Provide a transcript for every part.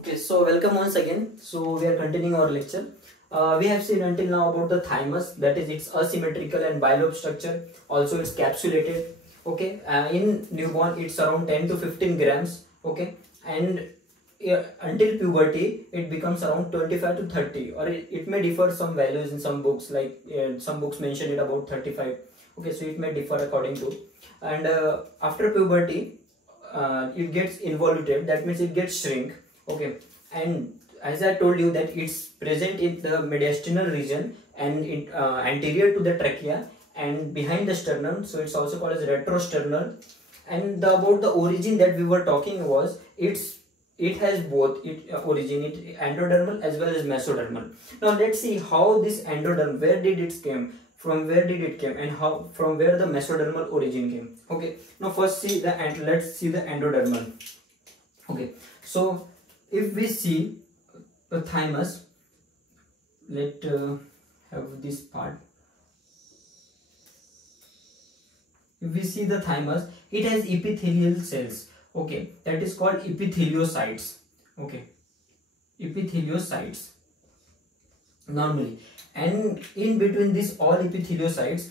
Okay, so welcome once again. So we are continuing our lecture. We have seen until now about the thymus, that is its asymmetrical and bilobe structure. Also it's capsulated. Okay, in newborn it's around 10 to 15 grams. Okay, and until puberty it becomes around 25 to 30, or it may differ some values in some books, like some books mention it about 35. Okay, so it may differ according to. And after puberty it gets involuted, that means it gets shrink. Okay, and as I told you that it's present in the mediastinal region and it anterior to the trachea and behind the sternum, so it's also called as retrosternal. And about the origin that we were talking was it has both origin, it endodermal as well as mesodermal. Now let's see how this endoderm, where did it came, from where did it came, and how from where the mesodermal origin came. Okay, now first see the let's see the endodermal. Okay, so if we see the thymus, let have this part. If we see the thymus, it has epithelial cells. Okay, that is called epitheliocytes. Okay, epitheliocytes normally, and in between this all epitheliocytes,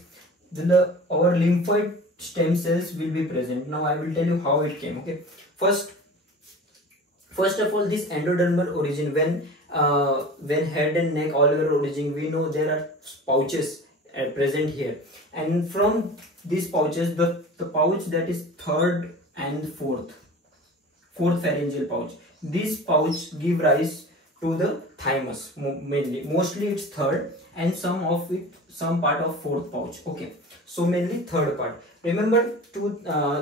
our lymphoid stem cells will be present. Now I will tell you how it came. Okay, first of all, this endodermal origin, when head and neck all over origin, we know there are pouches present here, and from these pouches, the pouch that is third and fourth pharyngeal pouch, this pouch give rise to the thymus. Mostly it's third, and some part of fourth pouch. Okay, so mainly third part. Remember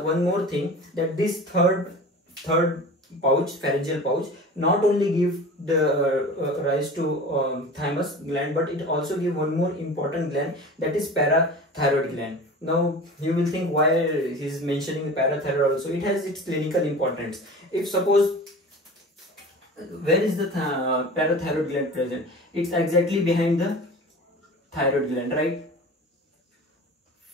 one more thing, that this third pouch, pharyngeal pouch, not only give the rise to thymus gland, but it also give one more important gland, that is parathyroid gland. Now you will think why he is mentioning the parathyroid also. It has its clinical importance. If suppose, where is the parathyroid gland present? It's exactly behind the thyroid gland, right?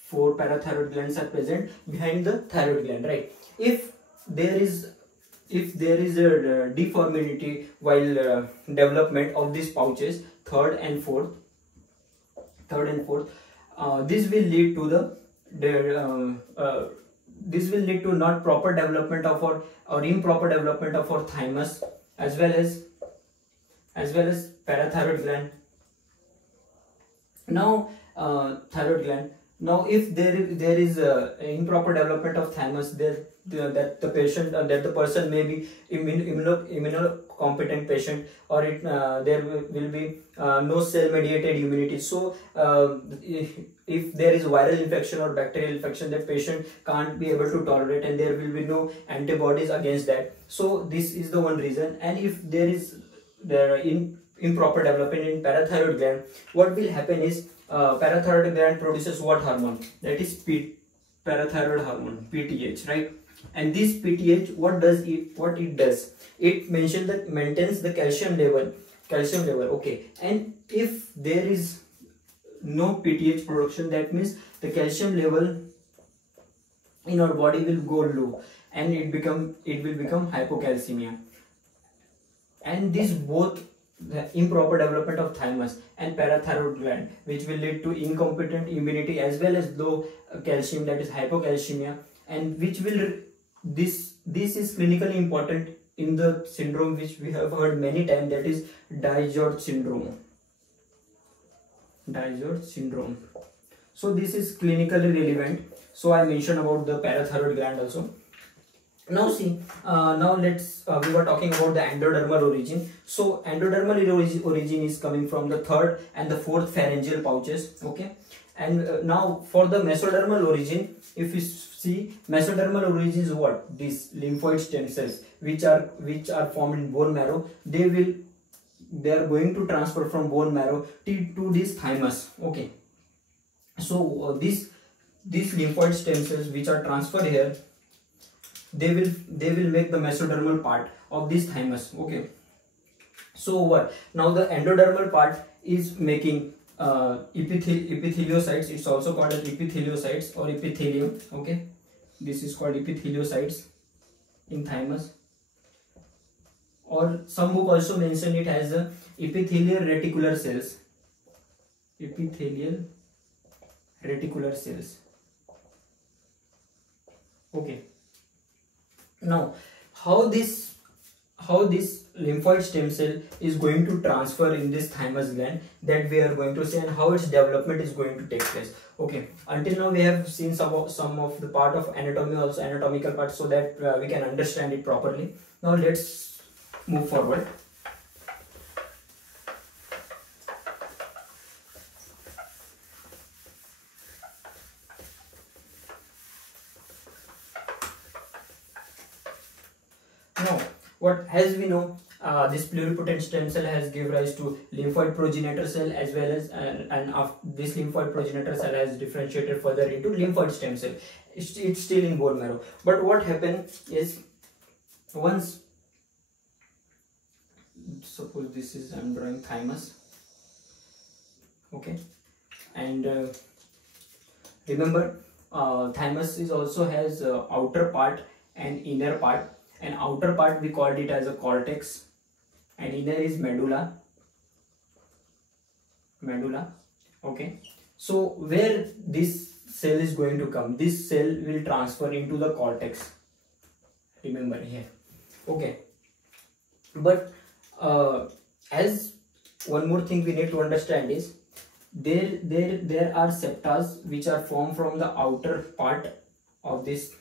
4 parathyroid glands are present behind the thyroid gland, right? If there is a deformity while development of these pouches, third and fourth, this will lead to this will lead to not proper development of or improper development of our thymus, as well as parathyroid gland. Now thyroid gland. Now if there is improper development of thymus, that the person may be immunocompetent patient, or there will be no cell mediated immunity. So if there is viral infection or bacterial infection, that patient can't be able to tolerate, and there will be no antibodies against that. So this is the one reason. And if there is improper development in parathyroid gland, what will happen is parathyroid gland produces what hormone? That is parathyroid hormone, PTH, right? And this PTH, what it does? It maintains the calcium level. Okay, and if there is no PTH production, that means the calcium level in our body will go low, and it will become hypocalcemia. And this both, the improper development of thymus and parathyroid gland, which will lead to incompetent immunity as well as low calcium, that is hypocalcemia, and which will this is clinically important in the syndrome which we have heard many times, that is Dye-George syndrome. So this is clinically relevant. So I mentioned about the parathyroid gland also. Now see, now let's we were talking about the endodermal origin. So endodermal origin is coming from the third and the fourth pharyngeal pouches. Okay, and now for the mesodermal origin, if you see, mesodermal origin is what? These lymphoid stem cells which are formed in bone marrow. They are going to transfer from bone marrow to this thymus. Okay, so these lymphoid stem cells which are transferred here, they will make the mesodermal part of this thymus. Okay, so what? Now the endodermal part is making epitheliocytes. It's also called as epitheliocytes or epithelium. Okay, this is called epitheliocytes in thymus. or some book also mention it as a epithelial reticular cells. Epithelial reticular cells. Okay. Now, how this lymphoid stem cell is going to transfer in this thymus gland, that we are going to see, and how its development is going to take place. Okay, until now we have seen some of the part of anatomy, also anatomical part, so that we can understand it properly. Now let's move forward. Now, what, as we know, this pluripotent stem cell has given rise to lymphoid progenitor cell, as well as this lymphoid progenitor cell has differentiated further into lymphoid stem cell. It's still in bone marrow. But what happens is, once, suppose this is, I'm drawing thymus. Okay, and remember, thymus is also has outer part and inner part. And outer part we called it as a cortex, and inner is medulla. Okay, so where this cell is going to come, this cell will transfer into the cortex, remember here. Okay, but as one more thing we need to understand is, there are septas which are formed from the outer part of this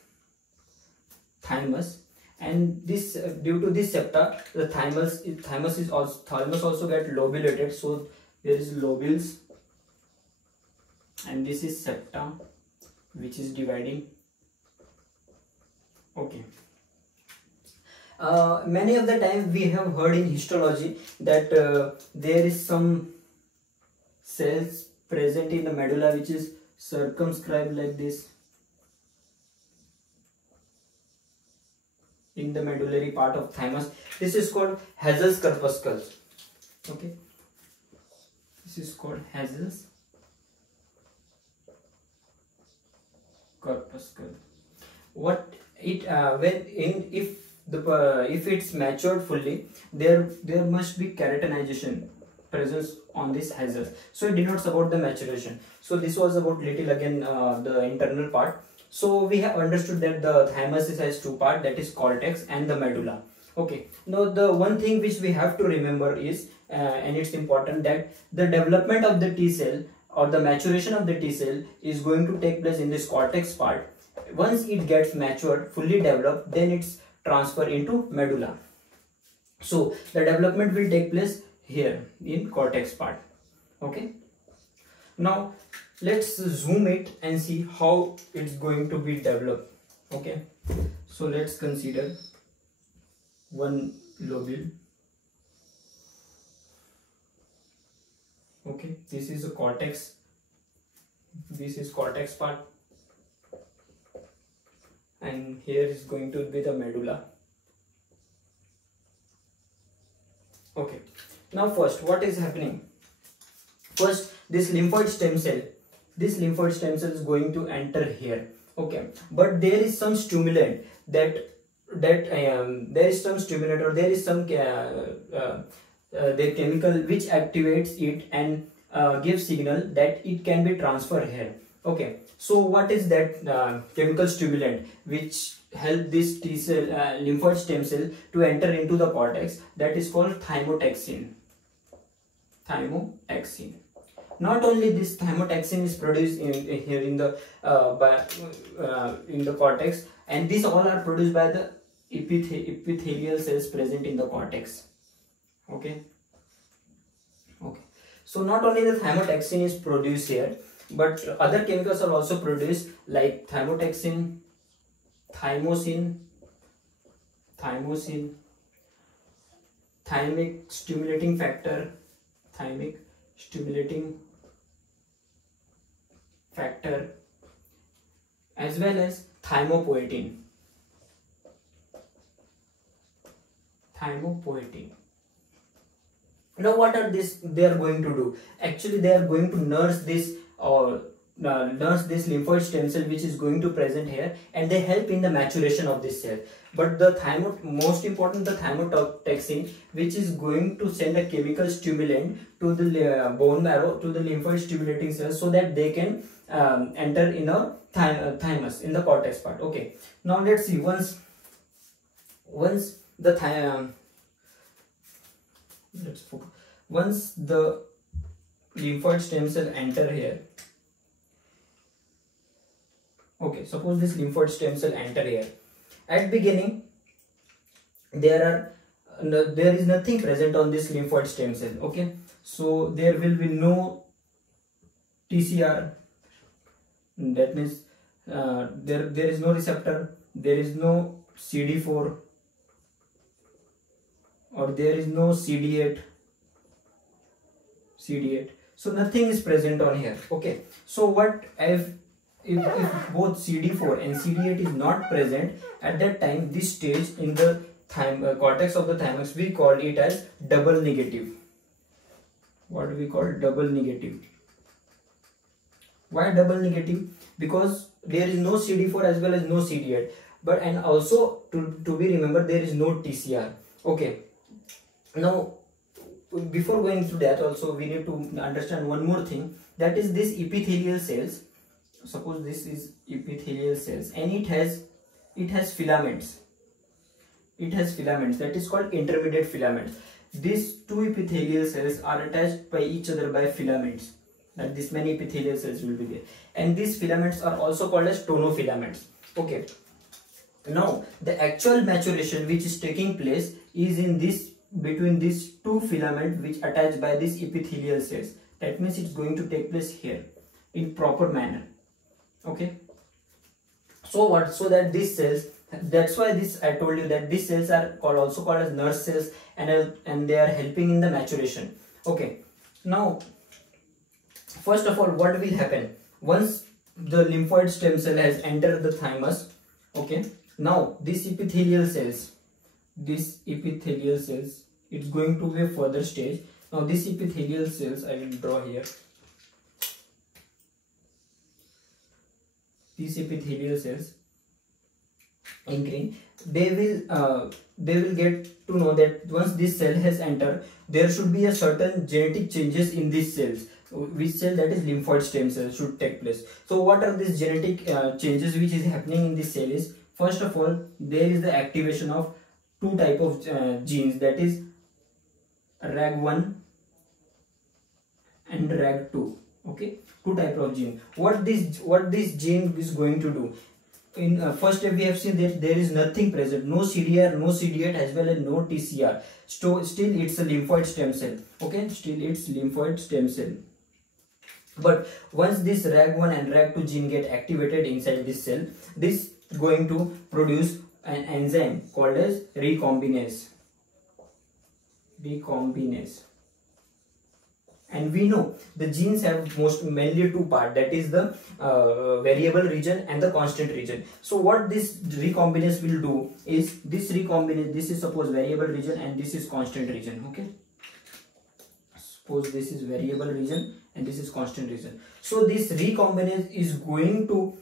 thymus. And this, due to this septa, the thymus also get lobulated. So there is lobules, and this is septa, which is dividing. Okay. Many of the time we have heard in histology that there is some cells present in the medulla which is circumscribed like this, in the medullary part of thymus. This is called Hazel's corpuscles. Okay, this is called Hazel's corpuscle. What it if it's matured fully, there must be keratinization presence on this Hazel's. So it denotes about the maturation. So this was about little again the internal part. So we have understood that the thymus has two parts, that is cortex and the medulla. Okay. Now the one thing which we have to remember is, and it's important, that the development of the T cell or the maturation of the T cell is going to take place in this cortex part. Once it gets matured, fully developed, then it's transferred into medulla. So the development will take place here in cortex part. Okay. Now let's zoom it and see how it's going to be developed. Okay, so let's consider one lobule. Okay, this is a cortex, this is cortex part, and here is going to be the medulla. Okay, now first what is happening? First, this lymphoid stem cell is going to enter here. Okay, but there is some stimulant there is some stimulant, or there is some the chemical which activates it and gives signal that it can be transferred here. Okay, so what is that chemical stimulant which help this T cell lymphoid stem cell to enter into the cortex? That is called thymotaxin. Not only this thymotaxin is produced here in the cortex, and these all are produced by the epithelial cells present in the cortex. Okay. So not only the thymotaxin is produced here, but other chemicals are also produced, like thymotaxin, thymosin, thymic stimulating factor, as well as thymopoietin. Now what are this they are going to do? Actually they are going to nurse this nurse this lymphoid stem cell which is going to present here, and they help in the maturation of this cell. But the most important, the thymotoxin, which is going to send a chemical stimulant to the bone marrow, to the lymphoid stimulating cells, so that they can enter in a thymus, in the cortex part. Okay, now let's see, once the once the lymphoid stem cell enter here. Okay, suppose this lymphoid stem cell enter here. At beginning, there is nothing present on this lymphoid stem cell. Okay, so there will be no TCR. That means there is no receptor, there is no CD4, or there is no CD8. So nothing is present on here. Okay, so what if both CD4 and CD8 is not present, at that time this stage in the cortex of the thymus, we call it as double negative. What we call double negative. Why double negative? Because there is no CD4 as well as no CD8, but and also to be remembered, there is no TCR. Okay, now before going to that, also we need to understand one more thing, that is this epithelial cells. Suppose this is epithelial cells, and it has filaments. It has filaments, that is called intermediate filaments. These two epithelial cells are attached by each other by filaments. That this many epithelial cells will be there, and these filaments are also called as tonofilaments. Okay, now the actual maturation which is taking place is in this, between these two filaments which attach by these epithelial cells. That means it's going to take place here in proper manner. Okay, so what, so that these cells, that's why this I told you that these cells are also called as nurse cells, and they are helping in the maturation. Okay, now first of all, what will happen once the lymphoid stem cell has entered the thymus? Okay, now these epithelial cells, it's going to be a further stage. Now these epithelial cells, I will draw here. These epithelial cells in green, they will get to know that once this cell has entered, there should be a certain genetic changes in these cells. Which cell? That is lymphoid stem cells should take place. So what are these genetic changes which is happening in this cell is, first of all, there is the activation of two type of genes, that is RAG1 and RAG2. Okay, two type of gene. What this gene is going to do? In first step we have seen that there is nothing present, no CDR, no CD8 as well as no TCR. Still it's a lymphoid stem cell. Okay, still it's lymphoid stem cell. But once this RAG1 and RAG2 gene get activated inside this cell, this is going to produce an enzyme called as recombinase. And we know the genes have mainly two parts, that is the variable region and the constant region. So what this recombinase will do is, this recombinase, this is suppose variable region and this is constant region. Okay, suppose this is variable region and this is constant region. So this recombinase is going to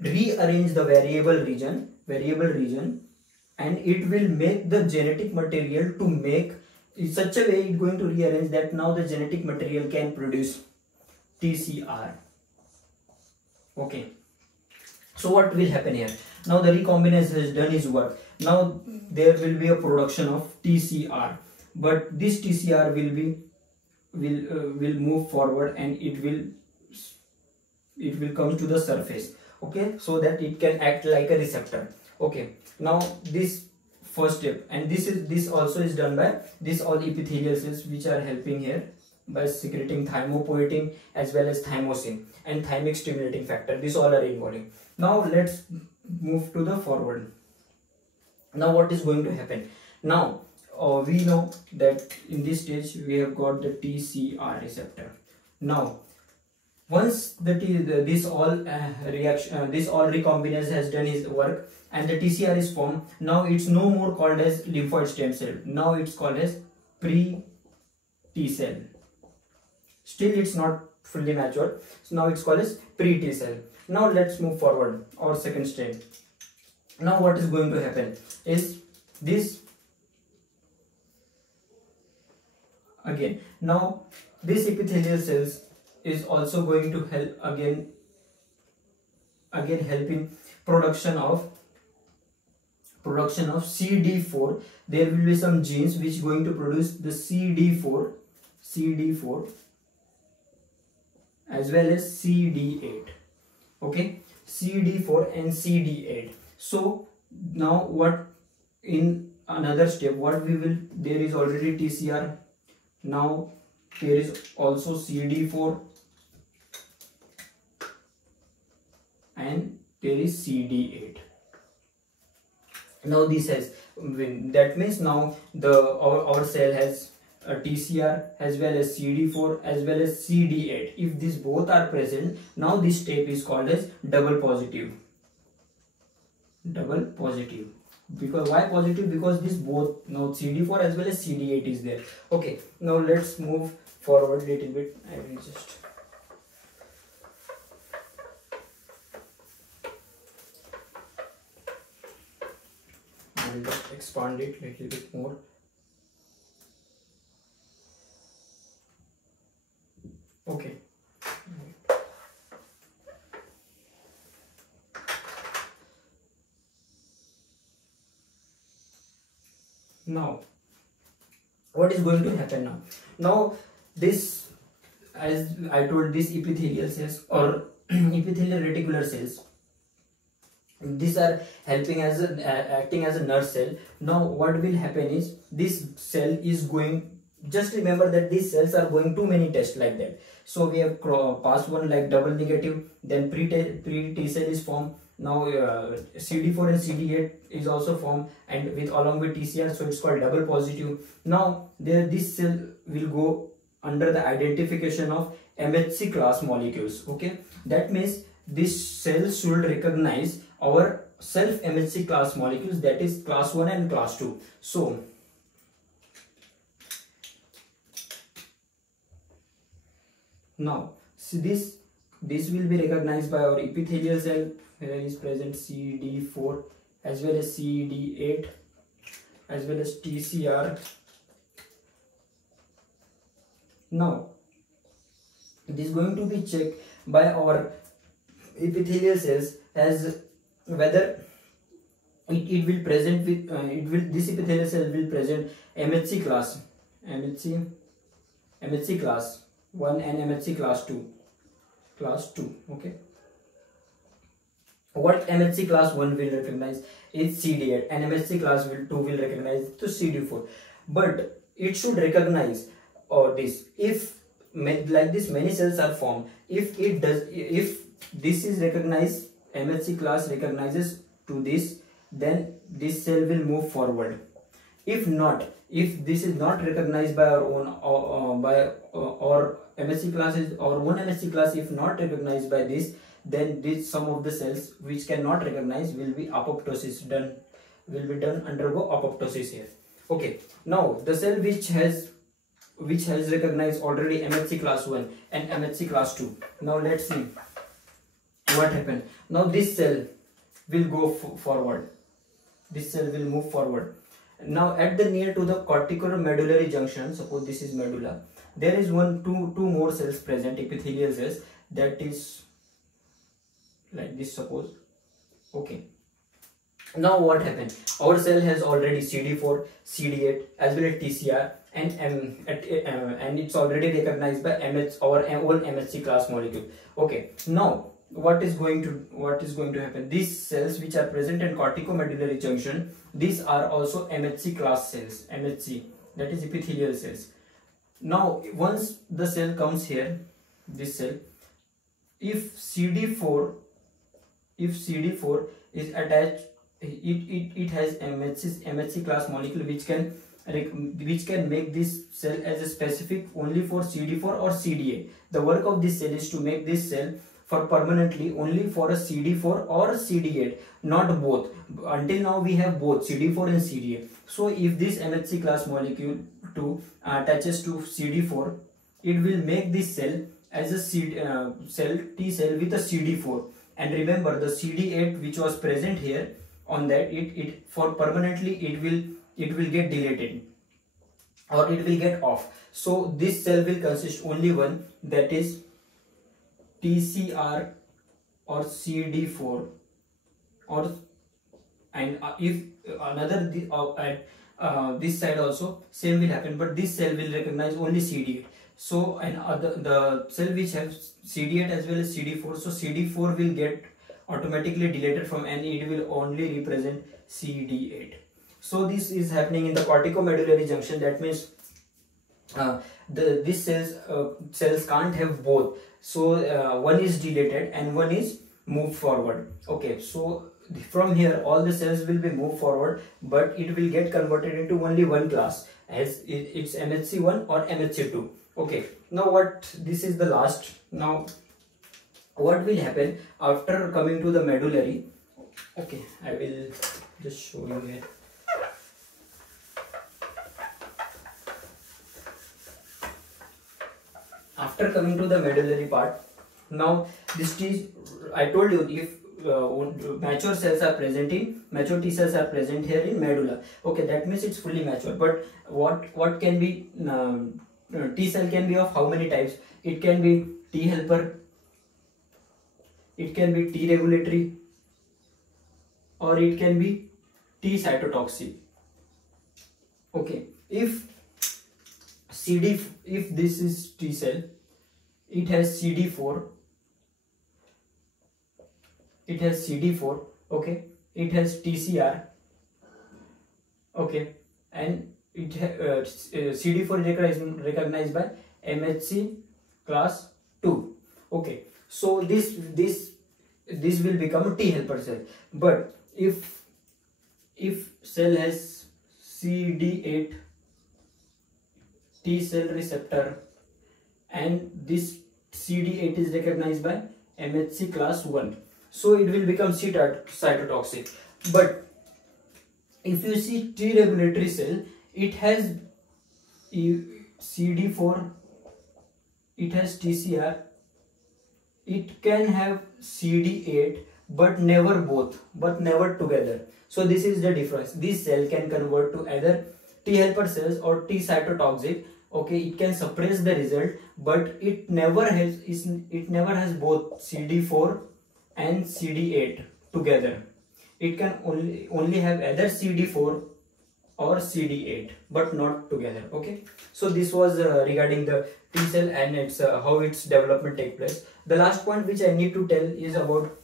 rearrange the variable region, and it will make the genetic material to make in such a way, it's going to rearrange that now the genetic material can produce TCR. Okay, so what will happen here? Now the recombinase has done its work. Now there will be a production of TCR, but this TCR will move forward, and it will come to the surface. Okay, so that it can act like a receptor. Okay, now this first step, and this also is done by this all epithelial cells which are helping here by secreting thymopoietin as well as thymosin and thymic stimulating factor. These all are involving. Now let's move to the forward. Now what is going to happen? Now we know that in this stage we have got the TCR receptor. Now once this all recombinase has done its work and the TCR is formed, now it's no more called as lymphoid stem cell. Now it's called as pre-T cell. Still it's not fully matured. So now it's called as pre-T cell. Now let's move forward our second step. Now what is going to happen is this again. Now this epithelial cells is also going to help again help in production of CD4. There will be some genes which going to produce the CD4 as well as CD8. Okay, CD4 and CD8. So now what in another step, what we will, there is already TCR, now there is also CD4 and there is CD8. Now this has, that means now our cell has a TCR as well as CD4 as well as CD8. If these both are present, now this step is called as double positive. Because why positive? Because this both, now CD4 as well as CD8 is there. Okay, now let's move forward a little bit. I will just expand it a little bit more. Okay. Now, what is going to happen now? Now, this, as I told, this epithelial cells or epithelial reticular cells, these are helping as acting as a nurse cell. Now, what will happen is this cell is going. Just remember that these cells are going too many tests like that. So we have passed one like double negative, then pre-T cell is formed. Now CD4 and CD8 is also formed, and with along with TCR, so it's called double positive. Now this cell will go under the identification of MHC class molecules. Okay, that means this cell should recognize our self MHC class molecules, that is class 1 and class 2. So now see this will be recognized by our epithelial cell, where is present CD4 as well as CD8 as well as TCR. Now it is going to be checked by our epithelial cells as whether it will present with this epithelial cell will present MHC class, MHC class 1 and MHC class 2. Okay, what MHC class 1 will recognize is CD8 and MHC class 2 will recognize to CD4, but it should recognize this if like this many cells are formed. If this is recognized, MHC class recognizes to this, then this cell will move forward. If not, if this is not recognized by our own or MHC class is our own MHC class, if not recognized by this, then this some of the cells which cannot recognize will be apoptosis done, undergo apoptosis here. Okay, now the cell which has recognized already MHC class 1 and MHC class 2. Now let's see what happened. Now this cell will go forward. This cell will move forward. Now at the near to the corticomedullary junction, suppose this is medulla, there is two more cells present, epithelial cells, that is like this, suppose. Okay, now what happened? Our cell has already CD4, CD8 as well as TCR, and it's already recognized by our own MHC class molecule. Okay, now what is going to happen? These cells which are present in corticomedullary junction, these are also MHC class cells, MHC, that is epithelial cells. Now once the cell comes here, this cell, if CD4 is attached, it has MHC class molecule which can make this cell as a specific only for CD4 or CD8. The work of this cell is to make this cell for permanently only for a CD4 or CD8, not both. Until now we have both CD4 and CD8. So if this MHC class molecule attaches to CD4, it will make this cell as a T cell with a CD4, and remember the CD8 which was present here on that, it for permanently it will get deleted or it will get off. So this cell will consist only one, that is TCR or CD4, or and if another at this side also same will happen, but this cell will recognize only CD8. So and the cell which has CD8 as well as CD4, so CD4 will get automatically deleted from, and it will only represent CD8. So this is happening in the corticomedullary junction. That means these cells can't have both. So one is deleted and one is moved forward. Okay, so from here all the cells will be moved forward, but it will get converted into only one class, as it's MHC1 or MHC2. Okay, now this is the last. Now what will happen after coming to the medullary? Okay, I will just show you here. After coming to the medullary part, now this is, I told you, if mature cells are present in, mature T cells are present here in medulla. Okay, that means it's fully mature. But what can be T cell can be of how many types? It can be T helper, it can be T regulatory, or it can be T cytotoxic. Okay, if this is T cell, it has CD4, okay, it has TCR, okay, and it CD4 is recognized by MHC class 2. Okay, so this will become a T helper cell. But if cell has CD8 T cell receptor and this CD8 is recognized by MHC class 1, so it will become cytotoxic. But if you see T regulatory cell, it has CD4, it has TCR, it can have CD8, but never both, but never together. So this is the difference. This cell can convert to either T helper cells or T cytotoxic. Okay, it can suppress the result, but it never has both CD4 and CD8 together. It can only have either CD4 or CD8, but not together. Okay, so this was regarding the T cell and its how its development take place. The last point which I need to tell is about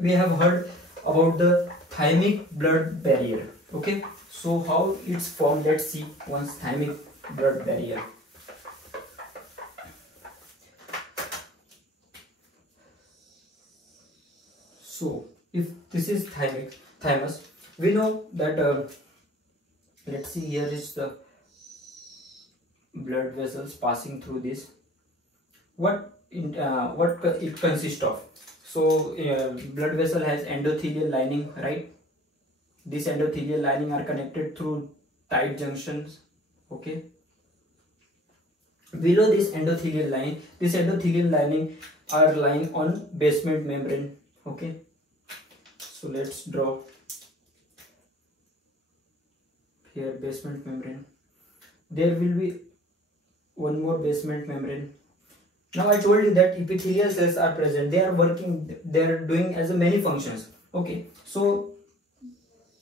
we have heard about the thymic blood barrier. Okay, so how it's formed, let's see once. Thymic blood barrier. So if this is thymus, we know that let's see, here is the blood vessels passing through this. What it consists of? So blood vessel has endothelial lining, right? This endothelial lining are connected through tight junctions. Okay, below this endothelial lining are lying on basement membrane. Okay, so let's draw here basement membrane. There will be one more basement membrane. Now I told you that epithelial cells are present. They are working, they are doing as a many functions. Okay, so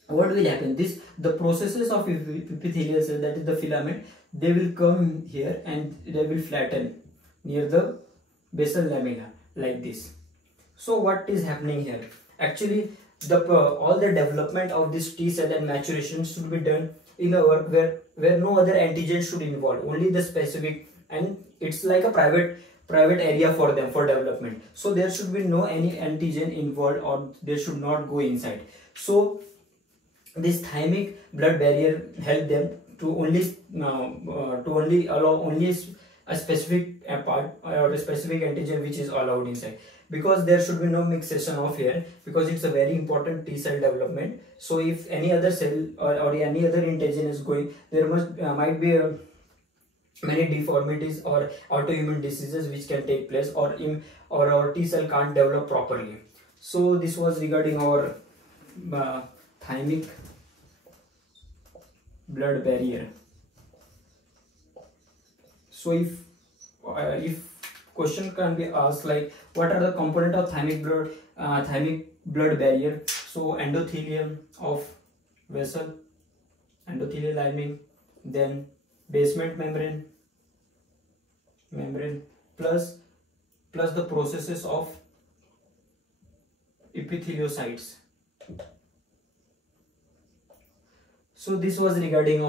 what will happen? The processes of epithelial cell, that is the filament, they will come here and they will flatten near the basal lamina like this. So what is happening here? Actually, all the development of this T cell and maturation should be done in a work where no other antigen should involve, only the specific, and it's like a private area for them for development. So there should be no any antigen involved, or they should not go inside. So this thymic blood barrier help them to only allow only a specific part or a specific antigen which is allowed inside, because there should be no mixation of here, because it's a very important T cell development. So if any other cell or any other antigen is going, there might be many deformities or autoimmune diseases which can take place, or our T cell can't develop properly. So this was regarding our thymic blood barrier. So if question can be asked like what are the component of thymic blood barrier, so endothelium of vessel, endothelial lining, then basement membrane plus the processes of epitheliocytes. So this was regarding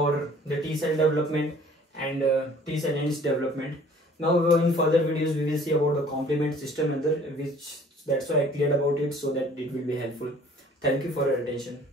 the T cell development and T cell ends development. Now in further videos we will see about the complement system method, which that's why I cleared about it so that it will be helpful. Thank you for your attention.